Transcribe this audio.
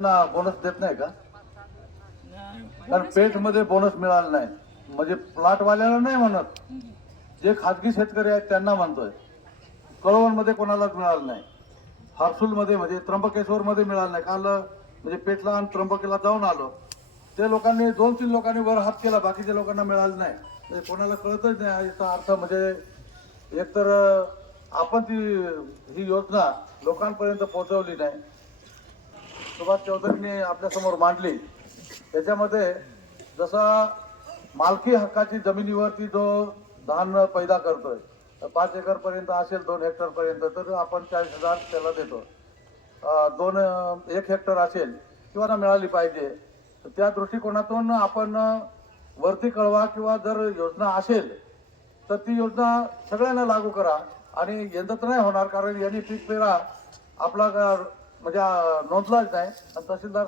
ना बोनस देत नाही का? कारण पेठ मध्ये बोनस मिळाला नाही म्हणजे प्लॉट वाल्याला नाही म्हणत, जे खाजगी शेतकरी आहेत त्यांना म्हणतोय. कळवण मध्ये कोणालाच मिळालं नाही, हर्सुल मध्ये म्हणजे त्र्यंबकेश्वर मध्ये मिळालं नाही. काल म्हणजे पेठला आणि त्र्यंबकेला जाऊन आलो, ते लोकांनी 2-3 लोकांनी वर हात केला, बाकीच्या लोकांना मिळालं नाही. म्हणजे कोणाला कळतच नाही याचा अर्थ. म्हणजे एकतर आपण ही योजना लोकांपर्यंत पोहोचवली नाही. सुभाष चौधरीने आपल्या समोर मांडली, त्याच्यामध्ये जसा मालकी हक्काची जमिनीवरती जो धान पैदा करतोय 5 एकर पर्यंत असेल, 2 हेक्टर पर्यंत, तर आपण 40,000 त्याला देतो. 1 हेक्टर असेल किंवा ना मिळाली पाहिजे. तर त्या दृष्टिकोनातून आपण वरती कळवा किंवा जर योजना असेल तर ती योजना सगळ्यांना लागू करा. आणि यंदा तर नाही होणार, कारण यांनी पीक पेरा आपला म्हणजे नोंदलाच नाही आणि तहसीलदार